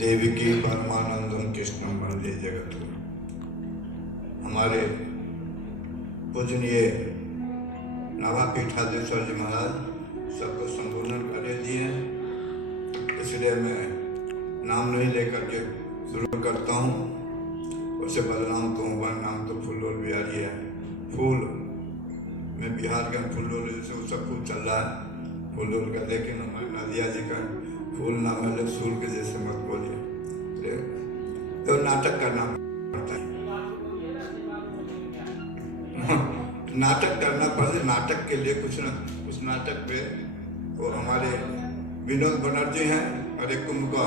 देवकी परमानंदम कृष्णम वंदे जगत। हमारे पूजनीय नवापीठाधीश्वर जी महाराज सबको संबोधन कर दिए हैं, इसलिए मैं नाम नहीं लेकर के शुरू करता हूँ। उसे बदनाम तो हुआ, नाम तो फुल्लोल बिहारी है। फूल में बिहार का फुल्लोल जैसे उसका फूल चल रहा है फुल्लोल का, लेकिन हमारे नदिया जी का फूल नाम है, सूल के जैसे मत बोलिए। तो नाटक करना पड़ता है, नाटक करना पड़ता है। नाटक के लिए कुछ न उस नाटक पे वो हमारे विनोद बनर्जी हैं हरे कुंभ का,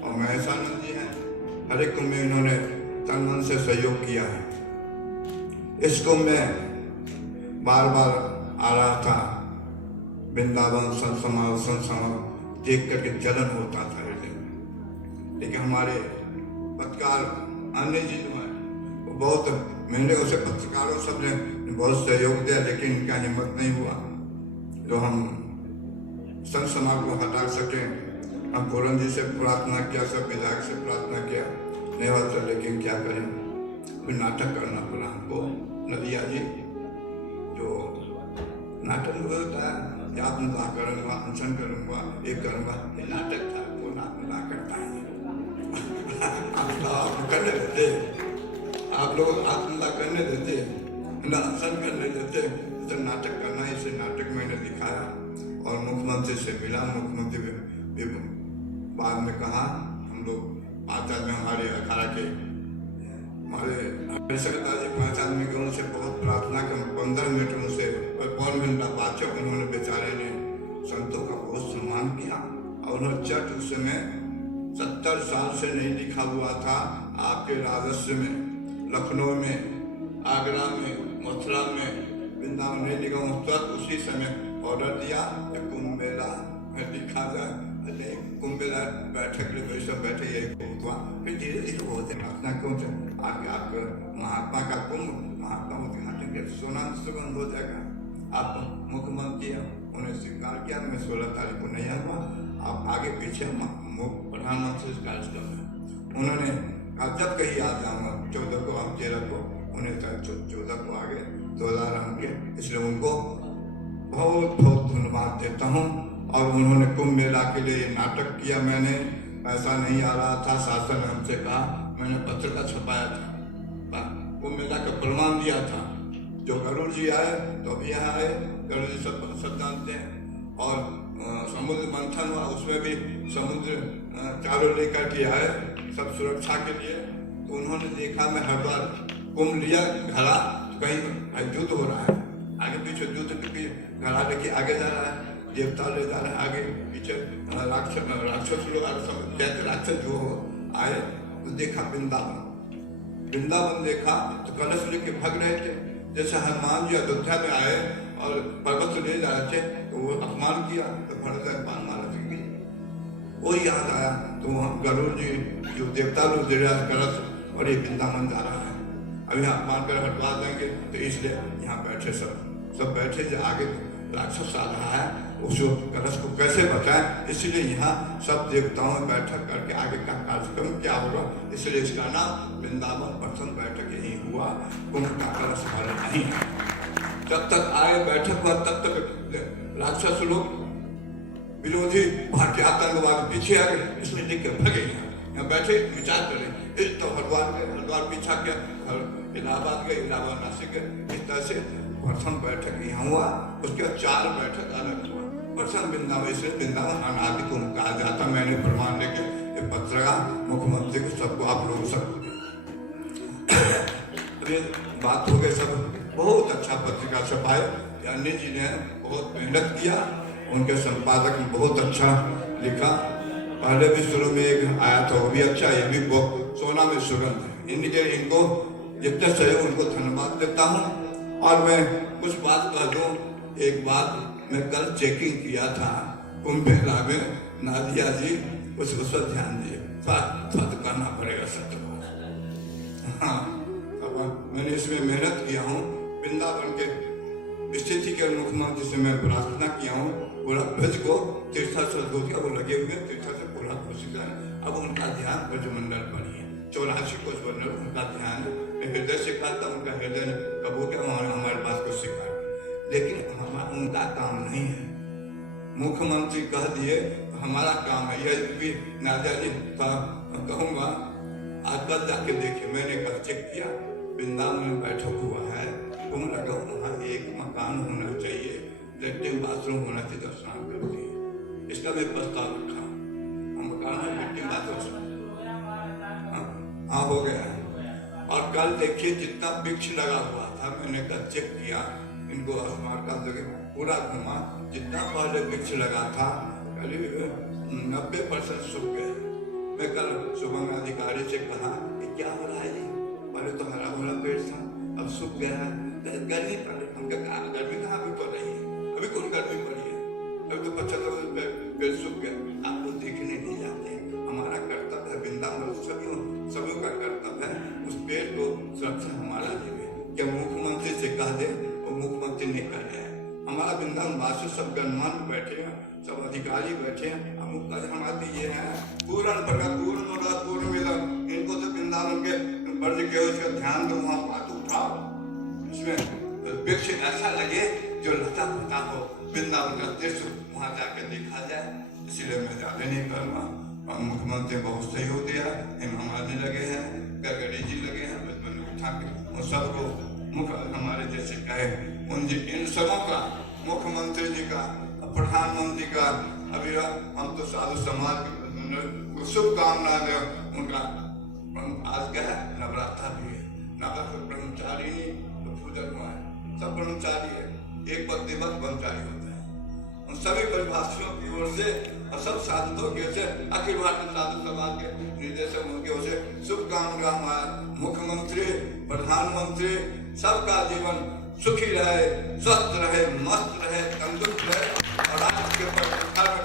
और महेशानंद जी हैं हरे कुंभ में। इन्होंने तन मन से सहयोग किया है। इस कुंभ में बार बार आ रहा था वृंदावन संसमाव देख करके जलन होता था हृदय में। लेकिन हमारे पत्रकार अन्य जी जो है वो बहुत, मैंने उसे पत्रकारों सब ने बहुत सहयोग दिया, लेकिन इनका हिम्मत नहीं हुआ जो हम संत समाज को हटा सके। हम पूरन जी से प्रार्थना किया, सब विधायक से प्रार्थना किया, नहीं हुआ तो लेकिन क्या करें, फिर नाटक करना पड़ा हमको। नदिया जी जो नाटक होता है, याद ना करूँगा, अनशन करूँगा, एक करूँगा, ये नाटक था, वो ना करता है। आप करने देते, आप लोग आत्मदा करने देते, ना अनशन करने देते, तो नाटक करना। इसे नाटक मैंने दिखाया और मुख्यमंत्री से मिला। मुख्यमंत्री बाद में कहा, हम लोग 5 आदमी हमारे अखाड़ा के, हमारे हरिशंकर जी 5 आदमी के, उनसे बहुत प्रार्थना कर 15 मिनट उनसे और 1 घंटा बातचीत। उन्होंने बेचारे ने संतों का बहुत सम्मान किया और उन्होंने चट उस समय 70 साल से नहीं लिखा हुआ था आपके राजस्व में, लखनऊ में, आगरा में, मथुरा में, वृंदावन नहीं लिखा। उसी समय ऑर्डर दिया कि कुंभ मेला में लिखा जाए, कुंभ मेला बैठक ले वैसे बैठे, यही हुआ। फिर धीरे धीरे होते प्रार्थना क्यों आगे आप महात्मा का कुंभ, महात्मा उद्घाटन के सोना सुगंध हो जाएगा। आप मुख्यमंत्री उन्हें स्वीकार किया, मैं 16 तारीख को नहीं आऊँगा, आप आगे पीछे प्रधानमंत्री कार्यक्रम है। उन्होंने कहा जब कहीं आ जाऊँगा, 14 को हम 13 को, उन्हें 14 को आगे 2000 होंगे। इसलिए उनको बहुत बहुत धन्यवाद देता हूँ। और उन्होंने कुंभ मेला के लिए नाटक किया। मैंने पैसा नहीं आ रहा था, शासन ने हमसे कहा, मैंने पत्रिका छपाया था, कुंभ मेला का प्रमाण दिया था। जो गरुड़ जी आए तो अभी यहाँ आए, गरुड़ जी सब जानते हैं। और समुद्र मंथन हुआ, उसमें भी समुद्र चारों लेकर के आए सब सुरक्षा के लिए। तो उन्होंने देखा मैं हरिद्वार कुंभ लिया घड़ा, कहीं युद्ध हो रहा है, आगे पीछे युद्ध, क्योंकि घड़ा लेके आगे जा रहा है, देवता ले जा रहे हैं आगे पीछे, राक्षस लोग कहते राक्षस जो हो आए। तो देखा वृंदावन देखा तो कलश लेके भाग रहे थे। जैसे हनुमान जी अयोध्या में आए और पर्वत ले जा रहे थे तो वो अपमान किया, तो भरत अपमान मारा थे। वो याद आया तो गरुड़ जी जो देवता लोग दे रहा कलश, और ये वृंदावन जा रहा है, अभी अपमान कर हटवा देंगे, तो इसलिए यहाँ बैठे सब बैठे। जो आगे राक्षस आ रहा है उस कलश को कैसे बचाएं, इसलिए यहाँ सब देवताओं में बैठक करके आगे का कार्यक्रम क्या होगा, इसलिए इसका नाम वृंदावन प्रथम बैठक यही हुआ। कुंभ का कलश वाले नहीं, जब तक आए बैठक हुआ तब तक राक्षस लोग विरोधी भारतीय आतंकवाद पीछे आ गए, इसलिए देख के भगे। यहाँ बैठे विचार करें, तो हरिद्वार पीछा किया, इलाहाबाद गए, इलाहाबाद नासिक गए। इस तरह से प्रथम बैठक यहाँ हुआ, उसके बाद 4 बैठक अलग हुआ। प्रथम वृंदावन, इसलिए वृंदावन अनादि कुंभ कहा जाता। मैंने प्रमाण लेके पत्रकार मुख्यमंत्री को सबको, आप लोग सबको बात हो गई। सब बहुत अच्छा पत्रिका छपाए, अन्य जी ने बहुत मेहनत किया, उनके संपादक ने बहुत अच्छा लिखा। पहले भी शुरू में एक आया था, वो भी अच्छा, ये भी सोना में सुगंध है। इनको जितने सहयोग उनको धन्यवाद देता हूँ। और मैं कुछ बात कह दूँ, एक बात मैं कल चेकिंग किया था कुंभ मेला में, नादिया जी उस पर ध्यान दिए, तो करना पड़ेगा सत्य को। हाँ, अब मैंने इसमें मेहनत किया हूँ। वृंदावन के स्थिति के मुख्यमंत्री से मैं प्रार्थना किया हूँ, पूरा ब्रज को तीर्थ से वो लगे हुए तीर्थ से पूरा कोशिश अब उनका ध्यान ब्रजमंडल पर ही है। 84 कोष मंडल उनका ध्यान हृदय सिखाता, उनका हृदय कबू क्या हमारे पास कुछ सिखा, लेकिन उनका काम नहीं है। मुख्यमंत्री कह दिए तो हमारा काम है। यह भी नादिया जी कहूँगा, आज कल जाके देखिए, मैंने कल चेक किया, वृंदावन में बैठक हुआ है, तुम लगा वहाँ एक मकान होना चाहिए, लेट्रिन बाथरूम होना चाहिए, तो स्नान करते हैं। इसका मैं प्रस्ताव रखा, हम मकान है लेट्रिन बाथरूम, हाँ हो गया है। और कल देखिए जितना वृक्ष लगा हुआ था, मैंने कल चेक किया, इनको स्मार्ट का जगह पूरा घुमा, जितना पहले वृक्ष लगा था करीब 90% सूख गया। मैं कल शुभम अधिकारी से कहा कि क्या हो रहा है जी, पहले तो हरा भरा पेड़ था, अब सूख गया है, गर्मी पड़ रही। हमने कहा गर्मी कहाँ भी पड़ रही है, अभी कौन गर्मी पड़ी है, अभी तो 75 पेड़ सूख गया। आपको देखने नहीं जाते। हमारा कर्तव्य है, वृंदावन सभी का कर्तव्य है, उस पेड़ को सुरक्षा हमारा देवे। क्या मुख्यमंत्री से कह दे, वो मुख्यमंत्री नहीं कर रहे हैं। हमारा वृंदावन वासी सब गणमान्य बैठे हैं, सब अधिकारी बैठे हैं। हमारे ये है पूर्ण भगत पूर्ण मुराद पूर्ण मिलन, इनको तो वृंदावन के वर्ज के उसका ध्यान दो, वहाँ बात उठाओ, इसमें वृक्ष ऐसा लगे जो लता पता हो, वृंदावन का दृश्य वहाँ जाकर देखा जाए। इसीलिए मैं ज्यादा नहीं करूँगा। मुख्यमंत्री बहुत सहयोग दिया, इमाम लगे हैं, गडकरी जी लगे हैं, उठा के उन सबको मुख्य हमारे जैसे कहे इन सबों का, मुख्यमंत्री जी का, प्रधानमंत्री का, अभी हम तो साधु समाज को शुभकामना दे उनका। आज क्या है, नवरात्रा भी है, नवरात्र ब्रह्मचारी नहीं तो पूजन हुआ है, सब ब्रह्मचारी है, एक पद दिवस ब्रह्मचारी होता है। उन सभी परिभाषियों की ओर से और सब साधुओं की ओर से, अखिल भारतीय साधु समाज के निर्देशक की ओर से शुभकामना। हमारा मुख्यमंत्री, प्रधानमंत्री, सबका जीवन सुखी रहे, स्वस्थ रहे, मस्त रहे, तंदुरुस्त रहे, और आज के पर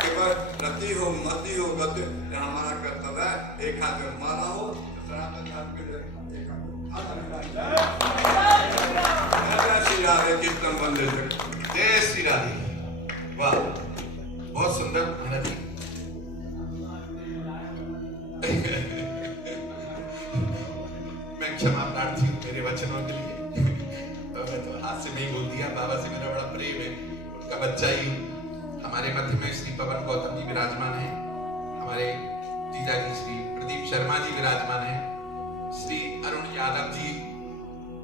केवल रति हो मति हो गति, हमारा कर्तव्य है। एक हाथ में माला हो, सनातन धर्म के लिए श्री राधे कृष्ण वंदे जय श्री राधे। वाह, बहुत सुंदर महाराज जी। मैं क्षमा प्रार्थी हूँ मेरे वचनों के लिए, तो हाथ से नहीं बोल दिया। बाबा से मेरा बड़ा प्रेम है, उनका बच्चा ही। हमारे मध्य में श्री पवन गौतम जी विराजमान है, हमारे जीजा जी श्री प्रदीप शर्मा जी विराजमान है, श्री अरुण यादव जी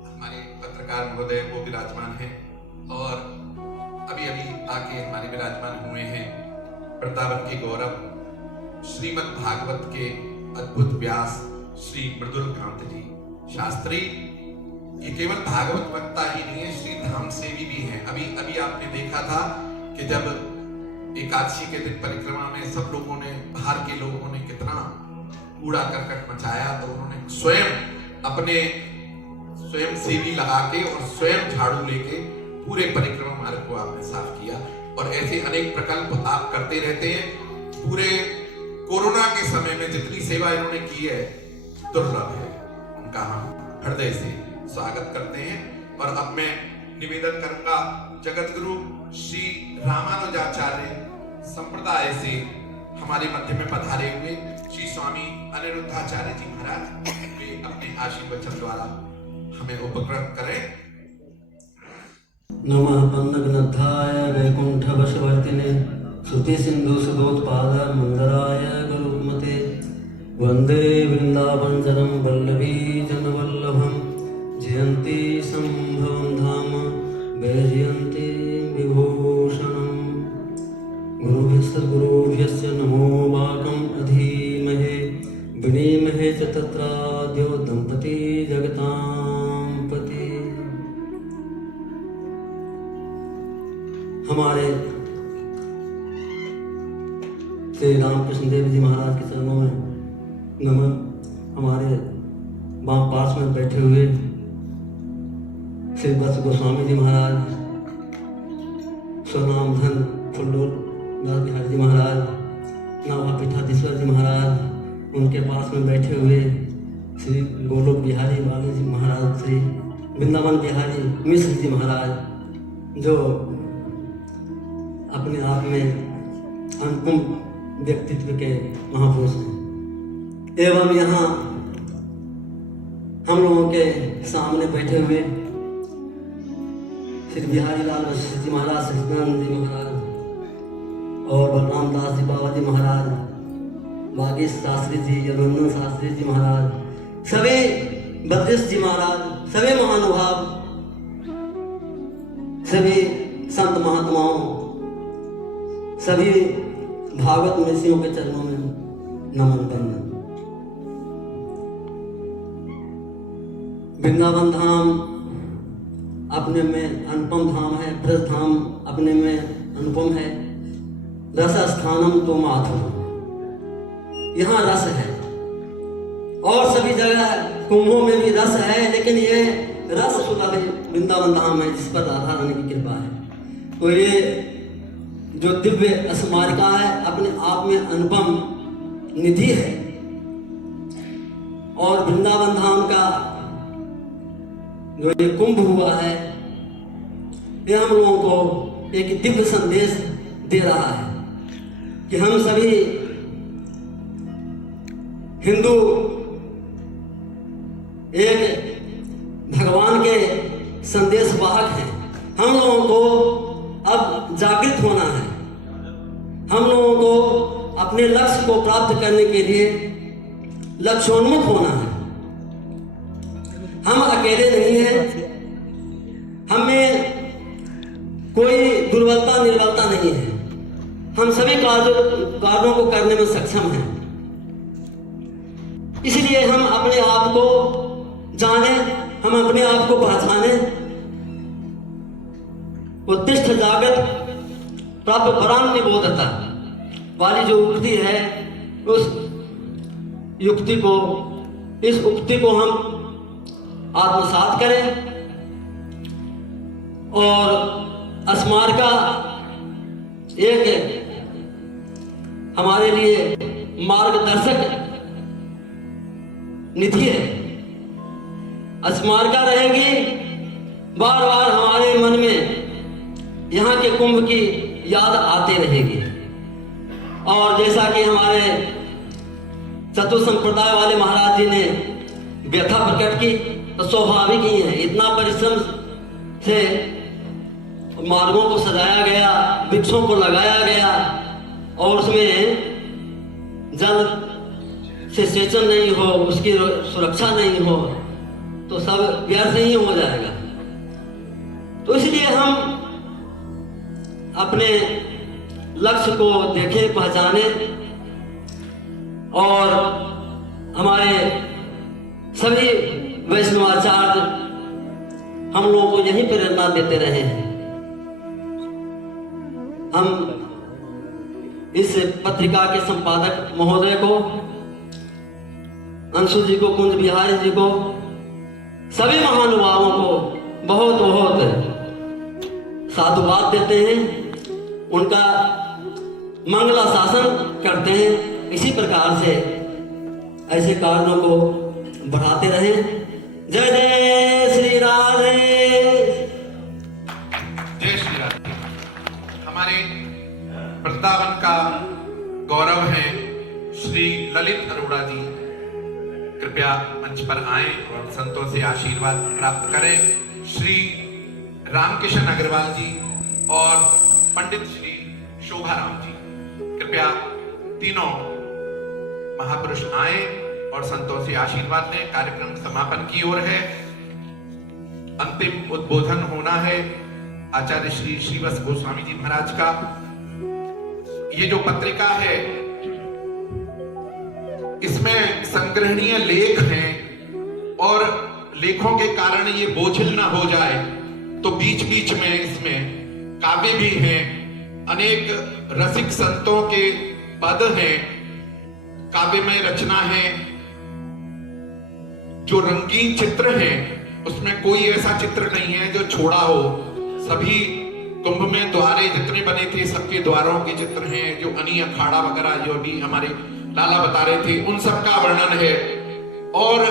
हमारे पत्रकार महोदय वो विराजमान है, और अभी अभी आके हमारे विराजमान हुए हैं वृंदावन के गौरव श्रीमद् भागवत के अद्भुत व्यास श्री मृदुलकांत जी शास्त्री। ये केवल भागवत वक्ता ही नहीं है, श्री धाम सेवी भी हैं। अभी अभी आपने देखा था कि जब एकादशी के दिन परिक्रमा में सब लोगों ने, बाहर के लोगों ने कितना कूड़ा करकट मचाया, तो उन्होंने स्वयं अपने स्वयं सेवी लगा के और स्वयं झाड़ू लेके पूरे परिक्रमा मार्ग को आपने साफ किया। और ऐसे अनेक प्रकल्प आप करते रहते हैं। पूरे कोरोना के समय में जितनी सेवा इन्होंने की है दुर्लभ है, उनका हम हृदय से स्वागत करते हैं। और अब मैं निवेदन करूंगा जगत गुरु श्री रामानुजाचार्य संप्रदाय से हमारे मध्य में पधारे हुए श्री स्वामी अनिरुद्धाचार्य जी महाराज, वे अपने आशीर्वचन द्वारा हमें उपकृत करें। नमः पन्नगनद्धाय वैकुंठवशवर्तिने श्रुति सिंधु सुबोधपाद मंदराय गुरुमते वंदे वृंदावन जनम वल्लभी जनवल्लभम जयंती संभवं धाम वैजयंती विभूषणम्। गुरुभ्यश्च नमो वाकम् अधीमहे विनीमहे च तत्राद्यो दंपती जगतां पति। हमारे श्री रामकृष्ण देव जी महाराज के चरणों में नमन। हमारे वहाँ पास में बैठे हुए श्री बस गोस्वामी जी महाराज, स्वनाम धन फुल्लूर दास बिहारी जी महाराज, नवा पीठाधीश्वर जी महाराज, उनके पास में बैठे हुए श्री गोलोक बिहारी बाली जी महाराज, श्री वृंदावन बिहारी मिश्र जी महाराज, जो अपने आप में अनुपम व्यक्तित्व के महापुरुष हैं। एवं यहाँ हम लोगों के सामने बैठे हुए श्री बिहारी लाल वशिष्ठ जी महाराज, सच्चिदानंद जी महाराज और बलराम दास जी बाबा जी महाराज, बागेश शास्त्री जी, यदुनंदन शास्त्री जी महाराज, सभी बद्रिश जी महाराज, सभी महानुभाव, सभी संत महात्माओं, सभी भागवत ऋषियों के चरणों में नमन करना। वृंदावन धाम अपने में अनुपम धाम है, ब्रज धाम अपने में अनुपम है। रस स्थानम तो माधुर, यहाँ रस है और सभी जगह कुंभों में भी रस है, लेकिन ये रस सुलभ वृंदावन धाम है जिस पर राधा रानी की कृपा है। तो ये जो दिव्य स्मारिका है अपने आप में अनुपम निधि है और वृंदावन धाम का जो ये कुंभ हुआ है ये हम लोगों को एक दिव्य संदेश दे रहा है कि हम सभी हिंदू एक भगवान के संदेश वाहक हैं। हम लोगों को अब जागृत होना है, हम लोगों को अपने लक्ष्य को प्राप्त करने के लिए लक्ष्योन्मुख होना है। हम अकेले नहीं हैं, हमें कोई दुर्बलता निर्बलता नहीं है, हम सभी कार्यों को करने में सक्षम हैं। इसलिए हम अपने आप को जाने, हम अपने आप को पहचाने। उत्तिष्ठ जागत प्राप्त पराम निबोधता वाली जो उक्ति है, उस युक्ति को, इस उक्ति को हम आत्मसात करें और स्मारिका एक हमारे लिए मार्गदर्शक निधि है। स्मारिका रहेगी, बार बार हमारे मन में यहाँ के कुंभ की याद आते रहेगी। और जैसा कि हमारे चतुर संप्रदाय वाले महाराज जी ने व्यथा प्रकट की, तो स्वाभाविक ही है, इतना परिश्रम से मार्गों को सजाया गया, वृक्षों को लगाया गया और उसमें जल से सेचन नहीं हो, उसकी सुरक्षा नहीं हो तो सब व्यर्थ ही हो जाएगा। तो इसलिए हम अपने लक्ष्य को देखें, पहचाने और हमारे सभी वैष्णवाचार्य हम लोगों को यही प्रेरणा देते रहे हैं। हम इस पत्रिका के संपादक महोदय को, अंशु जी को, कुंज बिहारी जी को, सभी महानुभावों को बहुत बहुत साधुवाद देते हैं, उनका मंगला शासन करते हैं। इसी प्रकार से ऐसे कार्यों को बढ़ाते रहें। जय जय श्री राधे। जय श्री राधे। हमारे वृंदावन का गौरव है श्री ललित अरोड़ा जी, कृपया मंच पर आएं और संतों से आशीर्वाद प्राप्त करें। श्री रामकिशन अग्रवाल जी और पंडित श्री शोभा राम जी, कृपया तीनों महापुरुष आए और संतों से आशीर्वाद लें। कार्यक्रम समापन की ओर है। अंतिम उद्बोधन होना है आचार्य श्री श्रीवत्स गोस्वामी जी महाराज का। ये जो पत्रिका है इसमें संग्रहणीय लेख हैं और लेखों के कारण ये बोझिल ना हो जाए तो बीच बीच में इसमें काव्य भी हैं, अनेक रसिक संतों के पद हैं, काव्यमय रचना है, जो रंगीन चित्र हैं उसमें कोई ऐसा चित्र नहीं है जो छोड़ा हो। सभी कुंभ में द्वारे जितने बने थे सबके द्वारों के चित्र हैं, जो अनी अखाड़ा वगैरह जो भी हमारे लाला बता रहे थे उन सब का वर्णन है। और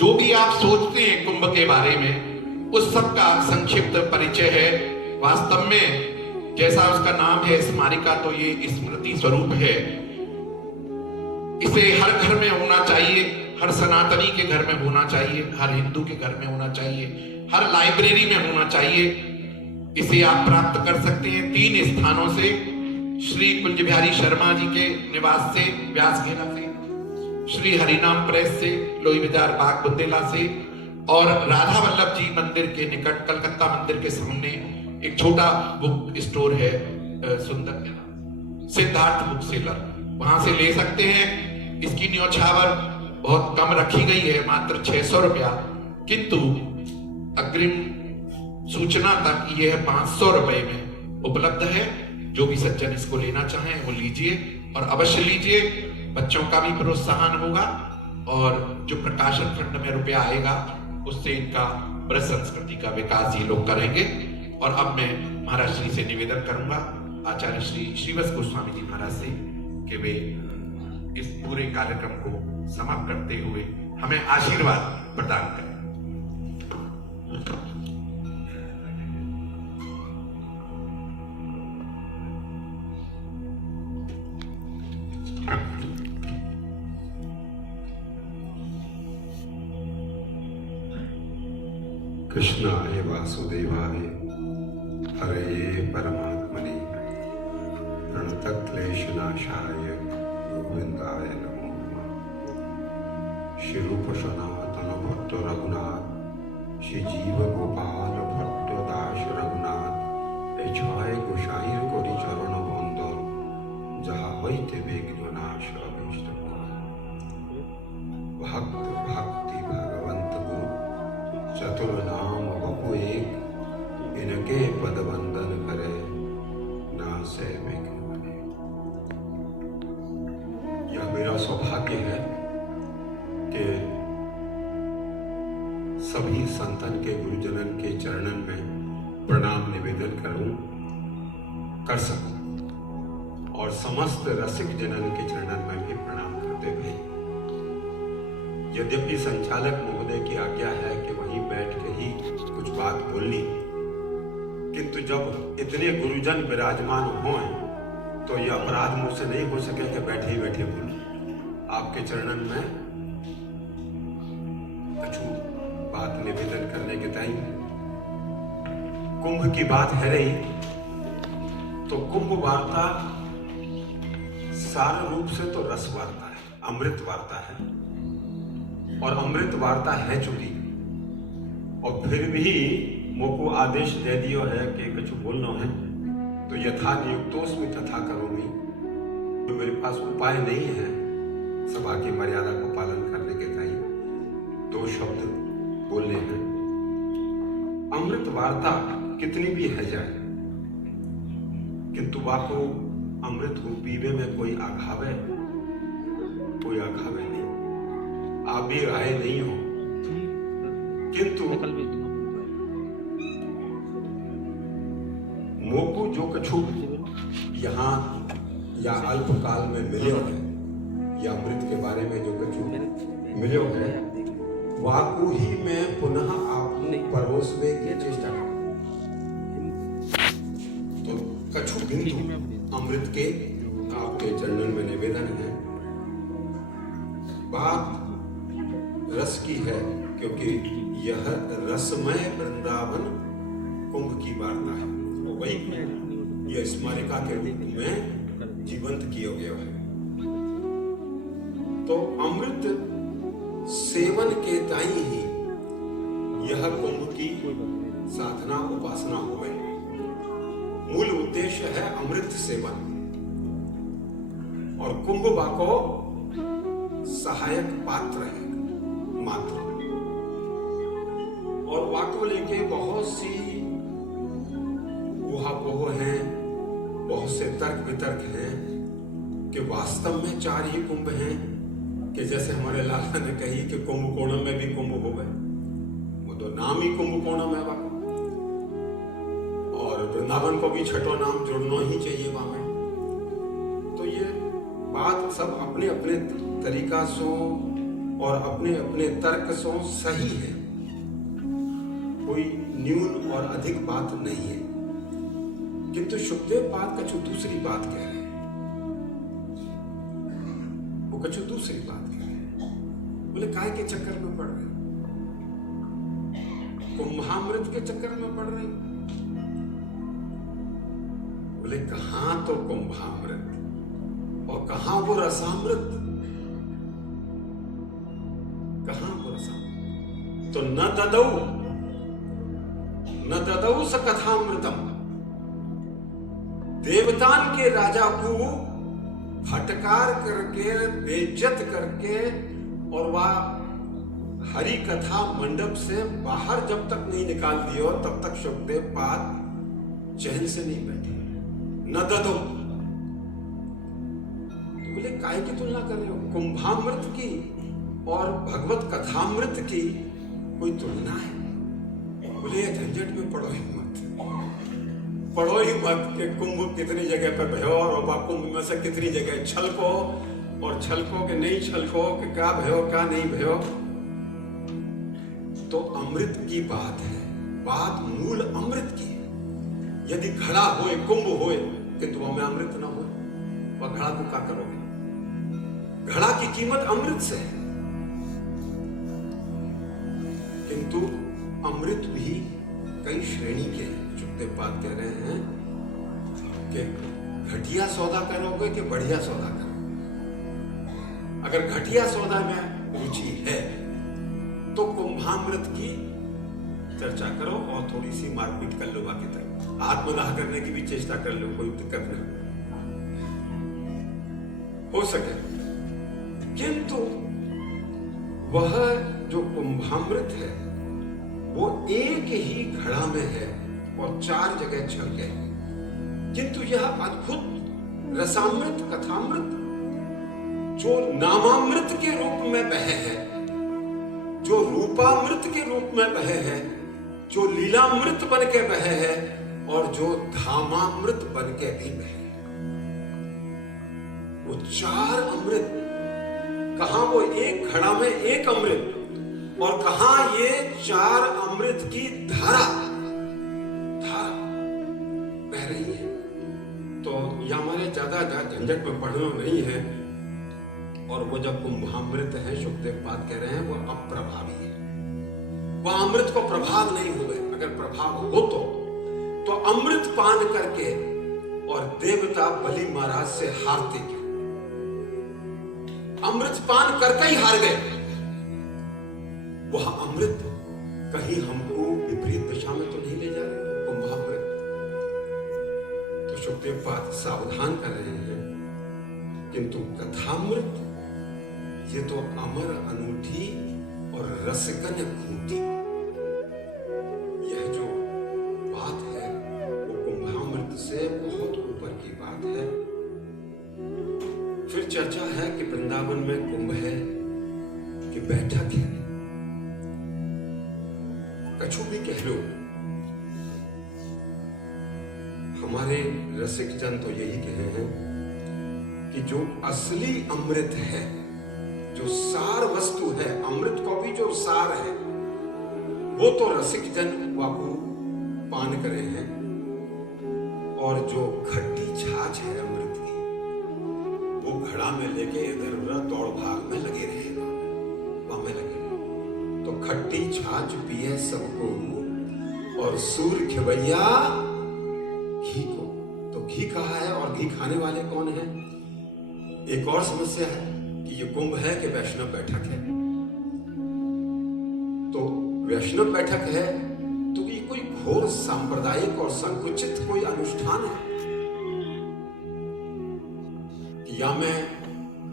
जो भी आप सोचते हैं कुंभ के बारे में उस सब का संक्षिप्त परिचय है। वास्तव में जैसा उसका नाम है स्मारिका, तो ये स्मृति स्वरूप है। इसे हर घर में होना चाहिए, हर सनातनी के घर में होना चाहिए, हर हिंदू के घर में होना चाहिए, हर लाइब्रेरी में होना चाहिए। इसे आप प्राप्त कर सकते हैं 3 स्थानों से, श्री कुंज बिहारी शर्मा जी के निवास से व्यास घेरा से, श्री हरिनाम प्रेस से लोई बाजार बाग बुंदेला से, और राधा वल्लभ जी मंदिर के निकट कलकत्ता मंदिर के सामने एक छोटा बुक स्टोर है सुंदर सिद्धार्थ बुक सेलर, वहां से ले सकते हैं। इसकी न्यौछावर बहुत कम रखी गई है, मात्र 600 रुपया, किंतु अग्रिम सूचना तक यह 500 रुपए में उपलब्ध है। जो भी सज्जन इसको लेना चाहें वो लीजिए और अवश्य लीजिए। बच्चों का भी प्रोत्साहन होगा और जो प्रकाशन फंड में रुपया आएगा उससे इनका ब्रज संस्कृति का विकास ये लोग करेंगे। और अब मैं महाराज श्री से निवेदन करूंगा, आचार्य श्री श्रीवत्स गोस्वामी जी महाराज से, कि वे इस पूरे कार्यक्रम को समाप्त करते हुए हमें आशीर्वाद प्रदान करें। कृष्णाय वासुदेवाय हरये परमात्मने प्रणतक्लेशनाशाय गोविंदाय नमो नमः। श्री रूप सनातन भट्ट रघुनाथ, श्री जीव गोपाल भट्ट दास रघुनाथ, ए छाय गोसाईर करि चरण बंदन, जहा हईते विघ्न नाश अभीष्ट भक्त भक्ति भगवंत गुरु चतुर नाम बहु एक, इनके पद वंदन करे नासे विघ्न बने। यह मेरा सौभाग्य है कि सभी संतन के गुरुजनन के चरणन में प्रणाम निवेदन कर सकूं और समस्त रसिक जनन के चरणन में भी प्रणाम करते हुए, यद्यपि संचालक महोदय की आज्ञा है कि वहीं बैठ के ही कुछ बात बोलनी, किंतु जब इतने गुरुजन विराजमान हों तो यह अपराध मुझसे नहीं हो सके कि बैठे ही बैठे बोलूं। आपके चरणन में कुछ बात निवेदन करने के टाइम कुंभ की बात है रही, तो कुंभ वार्ता सार रूप से तो रस वार्ता है, अमृत वार्ता है, और अमृत वार्ता है चुकी। और फिर भी मोको आदेश दे दियो है कि कुछ बोलना है तो यथा नियुक्तोस्मि तथा करोमि। तो मेरे पास उपाय नहीं है सभा की मर्यादा को पालन करने के लिए 2 शब्द बोलने हैं। अमृत वार्ता कितनी भी है जाए, किंतु वाको अमृत को पीवे में कोई आघावे नहीं, आप भी राय नहीं हो, किंतु मोको जो कछु यहाँ या अल्पकाल में मिले है या अमृत के बारे में जो कछु मिले है, वाको ही मैं पुनः आप परोसने की चेष्टा करूं। तो कछु बिंदु अमृत के आपके चरणन में निवेदन है। बात रस की है, क्योंकि यह रसमय वृंदावन कुंभ की वार्ता है, तो वही यह स्मारिका के रूप में जीवंत किया गया है। तो अमृत सेवन के ताई ही यह कुंभ की साधना उपासना हो गई। मूल उद्देश्य है अमृत सेवन, और कुंभ वाको सहायक पात्र है मात्र। और वाको लेके बहुत सी ऊहापोह हैं, बहुत से तर्क वितर्क हैं कि वास्तव में 4 ही कुंभ हैं, कि जैसे हमारे लाला ने कही कि कुंभकोणम में भी कुंभ हो गए, वो तो नाम ही कुंभकोणम है वाको। और वृंदावन को भी 6ठो नाम जुड़ना ही चाहिए वहां में। तो ये बात सब अपने अपने तरीका से और अपने अपने तर्क से सही है, कोई न्यून और अधिक बात नहीं है। किंतु सुखदेव बात कछु दूसरी बात कह रहे हैं। वो वो कछु दूसरी बात कह रहे हैं। बोले काय के चक्कर में पड़ रहे, कुंभामृत के चक्कर में पड़ रहे। बोले कहां तो कुंभामृत और कहां वो रसामृत, कहां वो रसामृत। तो न ददौ स कथामृतम, देवतान के राजा को फटकार करके बेइज्जत करके और वह हरि कथा मंडप से बाहर जब तक नहीं निकाल दियो तब तक सुखदेव पाद चैन से नहीं बैठे। न ददो, तो बोले काय की तुलना कर रहे हो, कुंभामृत की और भगवत कथामृत की कोई तुलना है? बोले झंझट में पड़ो ही मत, पड़ो ही मत कि कुंभ कितनी जगह पे भयो और कुंभ में से कितनी जगह छलको और छलको के नहीं छलको कि क्या भयो क्या नहीं भयो। तो अमृत की बात है, बात मूल अमृत की है। यदि घड़ा होए कुंभ होए किंतु वह में अमृत ना हो, वह घड़ा को क्या करोगे? घड़ा की कीमत अमृत से है। किंतु अमृत भी कई श्रेणी के हैं। सुखदेव पाद कह रहे हैं कि घटिया सौदा करोगे कि बढ़िया सौदा करोगे। अगर घटिया सौदा में रुचि है तो कुंभामृत की चर्चा करो और थोड़ी सी मारपीट कर लो, बाकी तक आत्मदाह करने की भी चेष्टा कर लो, कोई दिक्कत नहीं हो सके। किंतु वह जो कुंभामृत है वो एक ही घड़ा में है और 4 जगह छलके। किंतु यह अद्भुत रसामृत कथामृत जो नामामृत के रूप में बहे है, जो रूपामृत के रूप में बहे है, जो लीलामृत बन के बहे है और जो धामामृत बन के भी बहे, वो 4 अमृत, कहां वो एक घड़ा में एक अमृत और कहां ये 4 अमृत की धारा बह रही है। तो ये हमारे ज्यादा झंझट में पढ़ना नहीं है। और वो जब कुंभामृत है, सुखदेव पाद कह रहे हैं, वो अप्रभावी है, वह अमृत को प्रभाव नहीं हुए। अगर प्रभाव हो तो अमृत पान करके और देवता बलि महाराज से हारते क्यों? अमृत पान करके ही हार गए। वह अमृत कहीं हमको विपरीत दिशा में तो नहीं ले जा रहे कुंभामृत। तो सुखदेव पाद सावधान कर रहे हैं। किंतु कथामृत ये तो अमर अनूठी और रसकन खूंटी, यह जो बात है वो कुंभामृत से बहुत ऊपर की बात है। फिर चर्चा है कि वृंदावन में कुंभ है कि बैठक है, कछु भी कह लो। हमारे रसिक जन तो यही कहे हैं कि जो असली अमृत है, जो सार वस्तु है, अमृत को भी जो सार है, वो तो रसिक जन बापू पान करे हैं। और जो खट्टी छाछ है अमृत की, वो घड़ा में लेके इधर उधर दौड़ भाग में लगे रहेगा, वहां में लगे। तो खट्टी छाछ पिए सबको और सूर्य खिवैया घी को। तो घी कहा है और घी खाने वाले कौन है? एक और समस्या है कि ये कुंभ है कि वैष्णव बैठक है। तो वैष्णव बैठक है तो ये कोई घोर सांप्रदायिक और संकुचित कोई अनुष्ठान है, या मैं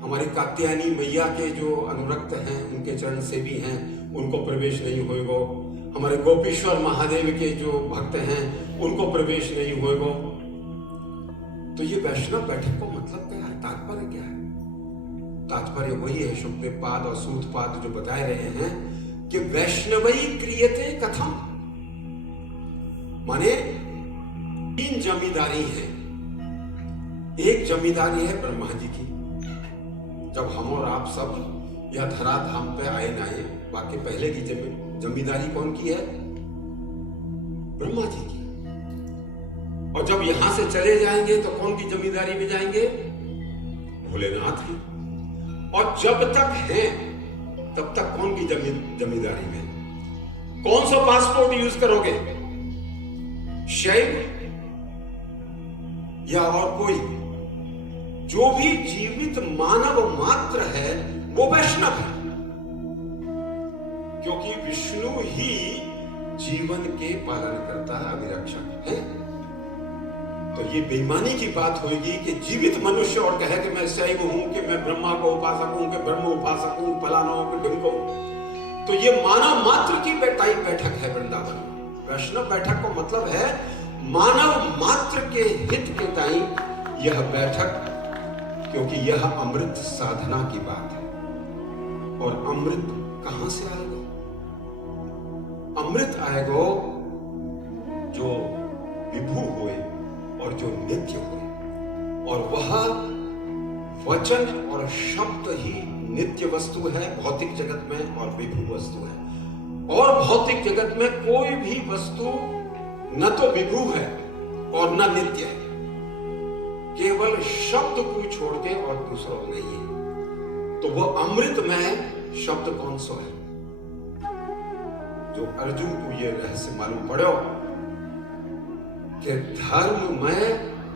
हमारी कात्यायनी मैया के जो अनुरक्त हैं, उनके चरण सेवी हैं, उनको प्रवेश नहीं होएगो। हमारे गोपीश्वर महादेव के जो भक्त हैं, उनको प्रवेश नहीं होएगो। तो ये वैष्णव बैठक को मतलब क्या है, तात्पर्य क्या है? तात्पर्य वही है सुखदेव पाद और सूत पाद जो बता रहे हैं कि वैष्णवई क्रियते कथम, माने 3 जमींदारी है। एक जमींदारी है ब्रह्मा जी की, जब हम और आप सब यह धरा धाम पे आए ना आए, बाकी पहले की जमींदारी कौन की है? ब्रह्मा जी की। और जब यहां से चले जाएंगे तो कौन की जमींदारी में जाएंगे? भोलेनाथ की। और जब तक हैं तब तक कौन की जमींदारी में? कौन सा पासपोर्ट यूज करोगे? शैव या और कोई? जो भी जीवित मानव मात्र है वो वैष्णव है, क्योंकि विष्णु ही जीवन के पालन करता है, अभिरक्षक है। तो ये बेईमानी की बात होगी कि जीवित मनुष्य और कहे कि मैं शैव हूं, कि मैं ब्रह्मा को उपासक हूं, कि ब्रह्म उपासक हूं, फलाना हूं, ढिमको। तो ये मानव मात्र की बैठक है वृंदावन। वैष्णव बैठक का मतलब है मानव मात्र के हित के ताई यह बैठक, क्योंकि यह अमृत साधना की बात है। और अमृत कहां से आएगा? अमृत आएगा जो विभू हुए और जो नित्य हुए, और वह वचन और शब्द ही नित्य वस्तु है भौतिक जगत में, और विभू वस्तु है। और भौतिक जगत में कोई भी वस्तु न तो विभू है और न नित्य है, केवल शब्द को छोड़ के और दूसरा नहीं है। तो वह अमृत में शब्द कौन सा है? जो अर्जुन को ये रहस्य मालूम पड़ो कि धर्म में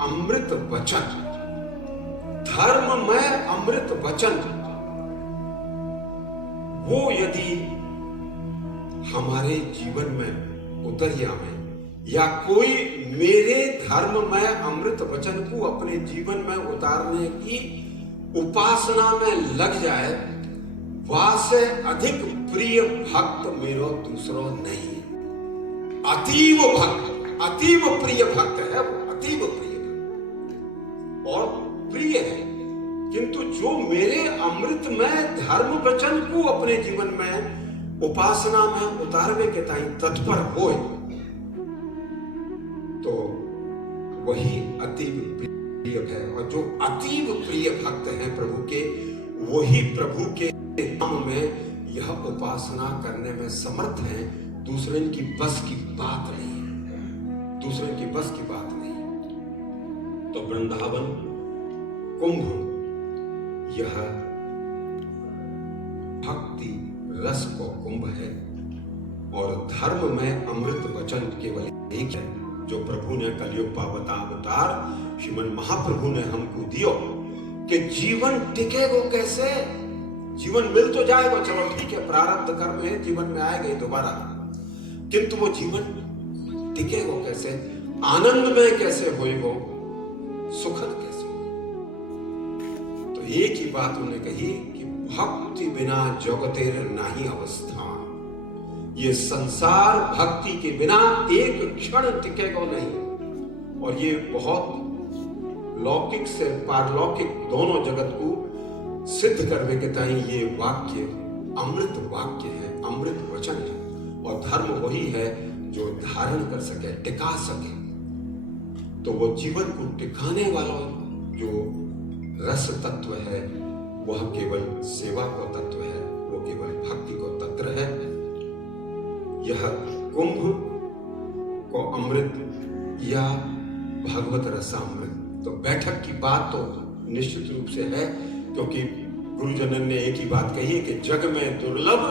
अमृत वचन, धर्म में अमृत वचन, वो यदि हमारे जीवन में उतर आवे, या कोई मेरे धर्म में अमृत वचन को अपने जीवन में उतारने की उपासना में लग जाए, वासे अधिक प्रिय भक्त मेरो दूसरो नहीं है। अतीव भक्त, अतीव प्रिय भक्त है वो, अतीव प्रिय भक्त और प्रिय है। किंतु जो मेरे अमृत में धर्म वचन को अपने जीवन में उपासना में उतारवे के ताई तत्पर होए, तो वही अतीव प्रिय है। और जो अतीव प्रिय भक्त हैं प्रभु के, वही प्रभु के नाम में यह उपासना करने में समर्थ हैं। दूसरे की बस की बात नहीं है, दूसरे की बस की बात नहीं। तो वृंदावन कुंभ यह भक्ति रस को कुंभ है, और धर्म में अमृत वचन केवल एक है जो प्रभु ने कलयुग पावता अवतार श्रीमन महाप्रभु ने हमको दियो कि जीवन टिकेगा कैसे? जीवन मिल तो जाएगा, चलो ठीक है, प्रारब्ध कर्म है, जीवन में आएगा दोबारा, किंतु वो जीवन टिकेगा कैसे? आनंद में कैसे होएगा? सुखद कैसे होएगा? तो एक ही बात उन्होंने कही कि भक्ति बिना जगतेर नाही अवस्था। ये संसार भक्ति के बिना एक क्षण टिकेगा नहीं। और ये बहुत लौकिक से पारलौकिक दोनों जगत को सिद्ध करने के ताई ये वाक्य अमृत वाक्य है, अमृत वचन है। और धर्म वही है जो धारण कर सके, टिका सके। तो वो जीवन को टिकाने वाला जो रस तत्व है वह केवल सेवा का तत्व है, वो केवल भक्ति को तत्व है। यह कुंभ को अमृत या भागवत रसामृत। तो बैठक की बात तो निश्चित रूप से है, क्योंकि गुरुजनन ने एक ही बात कही है कि जग में दुर्लभ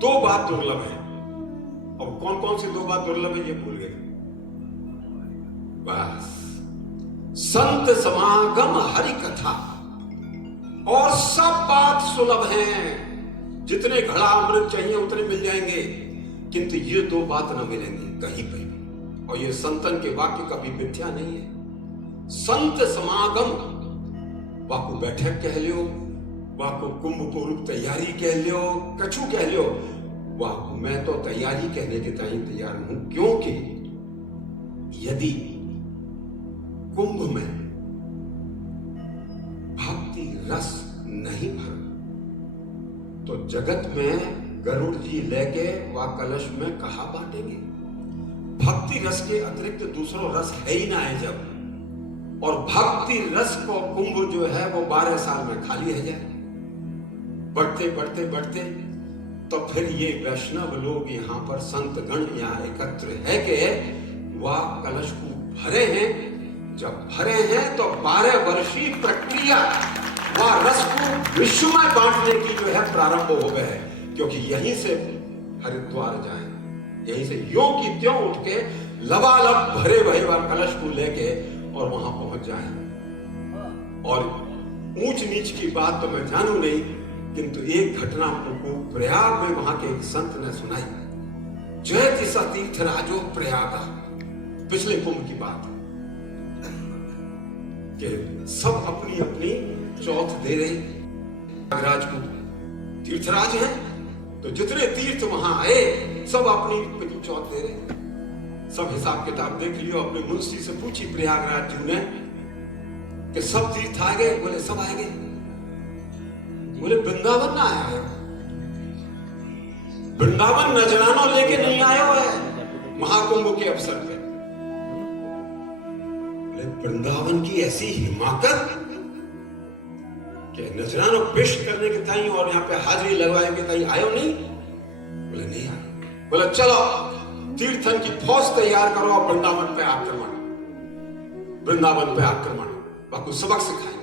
दो बात दुर्लभ है। अब कौन कौन सी दो बात दुर्लभ है ये भूल गए। बस संत समागम हरि कथा, और सब बात सुलभ हैं। जितने घड़ा अमृत चाहिए उतने मिल जाएंगे, किंतु ये दो बात ना मिलेंगी कहीं पे भी। और ये संतन के वाक्य कभी मिथ्या नहीं है। संत समागम, वाकु बैठक कह लियो, वाकु कुंभ पूर्व तैयारी कह लियो, कछु कह लियो, वाकु मैं तो तैयारी कहने के ताई तैयार हूं। क्योंकि यदि कुंभ में भक्ति रस नहीं भर, तो जगत में गरुड़ जी लेके वा कलश में कहा बांटेंगे? भक्ति रस के अतिरिक्त दूसरा रस है ही ना है जब। और भक्ति रस को कुंभ जो है वो 12 साल में खाली है जाए। बढ़ते बढ़ते बढ़ते तो फिर ये वैष्णव लोग यहाँ पर संत गण यहाँ एकत्र है कि वह कलश को भरे हैं। जब भरे हैं तो 12 वर्षीय प्रक्रिया वह रस को विश्व में बांटने की जो है प्रारंभ हो गए है, क्योंकि यहीं से हरिद्वार जाए, यहीं से यों की त्यों उठ के लबालब भरे भरे कलश को लेके और वहां पहुंच जाए। और ऊंच नीच की बात तो मैं जानू नहीं, किंतु एक घटना को प्रयाग में वहां के एक संत ने सुनाई। जयति सा तीर्थ राजो प्रयागा, पिछले कुंभ की बात कि सब अपनी अपनी चौथ दे रहे प्रयागराज को, तीर्थराज हैं तो जितने तीर्थ वहां आए सब अपनी अपनी चौथ दे रहे। सब हिसाब किताब देख लियो, अपने मुंशी से पूछी प्रयागराज जी ने कि सब तीर्थ आ गए? बोले सब आ गए। बोले वृंदावन ना आया है, वृंदावन नजराना लेके नहीं आया है महाकुंभ के अवसर पे। बोले वृंदावन की ऐसी हिमाकत कि नजराना पेश करने के ताई और यहाँ पे हाजिरी लगवाए के ताई आयो नहीं? बोले नहीं आया। बोले चलो तीर्थन की फौज तैयार करो, वृंदावन पे आक्रमण, वृंदावन पे आक्रमण, बाकी सबक सिखाएंगे।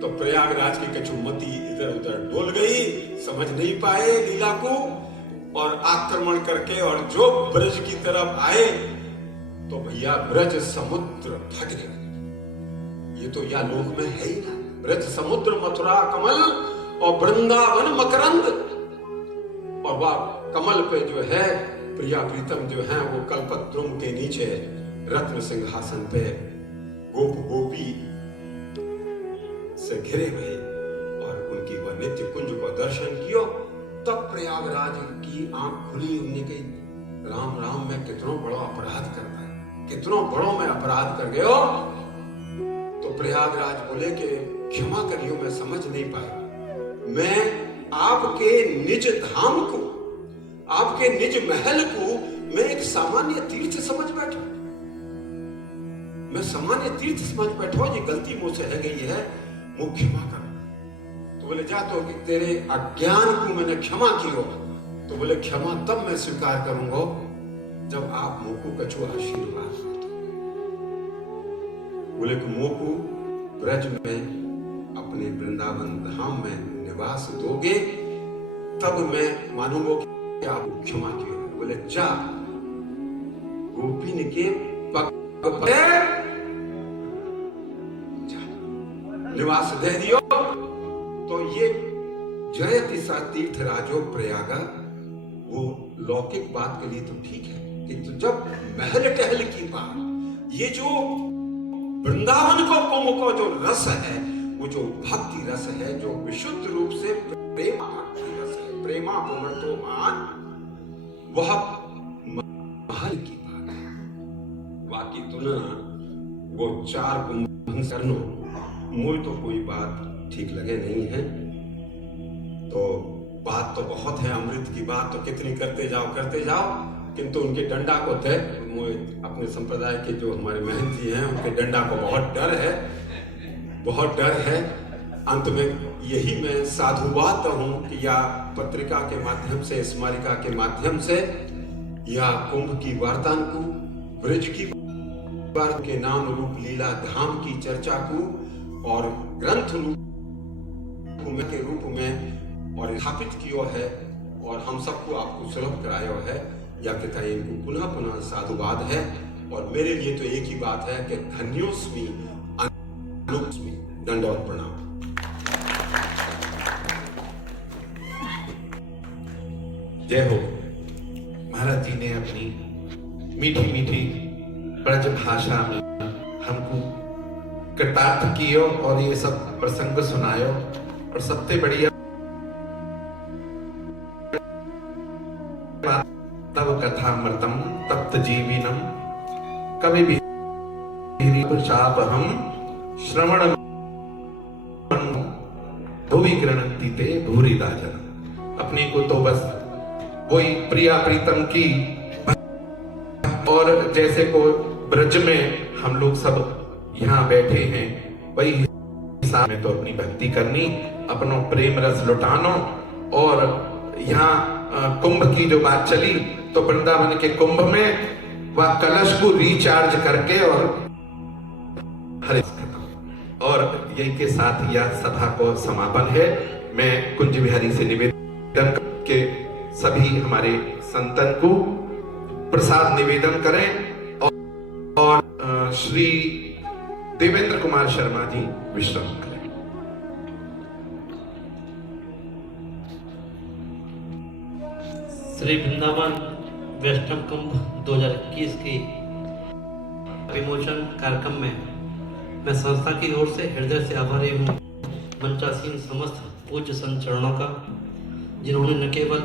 तो प्रयागराज की कचुमती इधर उधर डोल गई, समझ नहीं पाए लीला को, और आक्रमण करके और जो ब्रज की तरफ आए तो भैया ब्रज समुद्र फट गया। ये तो या लोक में है ही ना, ब्रज समुद्र मथुरा कमल और वृंदावन मकरंद। और वह कमल पे जो है प्रिया प्रीतम जो है वो कल्पद्रुम के नीचे रत्न सिंहासन पे गोप गोपी से घिरे हुए और उनकी वह नित्य कुंज को दर्शन कियो। तब प्रयागराज की आंख खुली, उन्हें कही राम राम मैं कितनो बड़ो अपराध कर पाए, कितनो बड़ो मैं अपराध कर गयो। तो प्रयागराज बोले कि क्षमा करियो, मैं समझ नहीं पाया, मैं आपके निज धाम को, आपके निज महल को मैं एक सामान्य तीर्थ समझ बैठा, मैं सामान्य तीर्थ समझ बैठा, ये गलती मुझसे है गई है, मुझे क्षमा करो। तो बोले जा, तो तेरे अज्ञान को मैंने क्षमा किया। तो बोले क्षमा तब मैं स्वीकार करूंगा जब आप मोको कछु आशीर्वाद दो। बोले कि मोको ब्रज में अपने वृंदावन धाम में निवास दोगे तब मैं मानूंगा कि आप क्षमा किए। बोले जा, गोपीन के पग पे निवास दे दियो। तो ये जयति सा तीर्थ राजो प्रयागा, वो लौकिक बात के लिए तो ठीक है, किंतु जब महल टहल की बात, ये जो वृंदावन को कुंभ को जो रस है, वो जो भक्ति रस है, जो विशुद्ध रूप से प्रेम भक्ति रस है, प्रेमा पुमर्तो मान, वह महल की बात है। बाकी तुलना वो चार कुंभ करनो मुझे तो कोई बात ठीक लगे नहीं है। तो बात तो बहुत है, अमृत की बात तो कितनी करते जाओ, किंतु उनके डंडा को थे, अपने संप्रदाय के जो हमारे महंत जी हैं उनके डंडा को बहुत डर है, बहुत डर है। अंत में यही मैं साधुवाद हूं कि या पत्रिका के माध्यम से, स्मारिका के माध्यम से, या कुंभ की वार्तान को, ब्रज की वार्ता के नाम रूप लीला धाम की चर्चा को और ग्रंथ के रूप में और स्थापित किया है और हम सबको आपको सुलभ कराया है, या कहता है इनको पुनः पुनः साधुवाद है। और मेरे लिए तो एक ही बात है कि धन्योस्मि अनुस्मि, दंडवत प्रणाम। जय हो। महाराज जी ने अपनी मीठी मीठी ब्रज भाषा में हमको कृतार्थ कियो और ये सब प्रसंग सुनायो। और सबसे बढ़िया तब कथामृतम तप्त जीविनम कवि भी चाप हम श्रवण भुवि गृणन्ति ते भूरिदा जन। अपने को तो बस वही प्रिया प्रीतम की, और जैसे को ब्रज में हम लोग सब यहाँ बैठे हैं, वही हिसाब में तो अपनी भक्ति करनी, अपनो प्रेम रस लुटानो। और यहाँ कुंभ की जो बात चली, तो वृंदावन के कुंभ में वह कलश को रिचार्ज करके और हरे और यही के साथ यह सभा को समापन है। मैं कुंज बिहारी से निवेदन के सभी हमारे संतन को प्रसाद निवेदन करें और श्री देवेंद्र कुमार शर्मा जी विश्राम करें। श्री वृंदावन वैष्णव कुंभ 2021 की विमोचन कार्यक्रम में मैं संस्था की ओर से हृदय से आभारी हूँ मंचासीन समस्त पूज्य संत चरणों का, जिन्होंने न केवल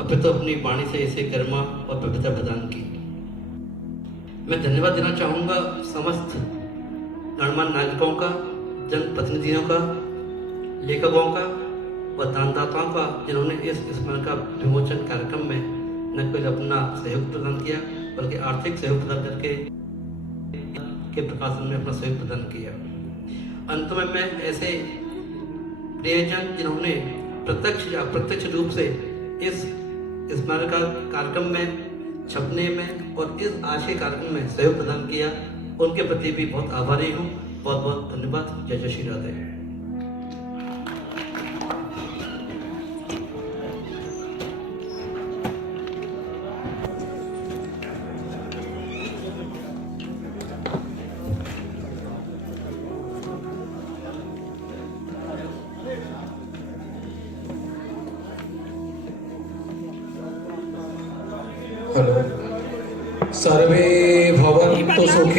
अपितु अपनी वाणी से इसे गरिमा और पवित्रता प्रदान की। मैं धन्यवाद देना चाहूँगा समस्त गणमान्य नागरिकों का, जनप्रतिनिधियों का, लेखकों का और दानदाताओं का, जिन्होंने इस स्मरण का विमोचन कार्यक्रम में न केवल अपना सहयोग प्रदान किया बल्कि आर्थिक सहयोग प्रदान करके के प्रकाशन में अपना सहयोग प्रदान किया। अंत में मैं ऐसे प्रियजन जिन्होंने प्रत्यक्ष या अप्रत्यक्ष रूप से इस स्मरण का कार्यक्रम में छपने में और इस आशय कार्यक्रम में सहयोग प्रदान किया, उनके प्रति भी बहुत आभारी हूँ। बहुत बहुत धन्यवाद। जय जय श्री राधे। हेलो, सर्वे भवन्तु सुखिनः।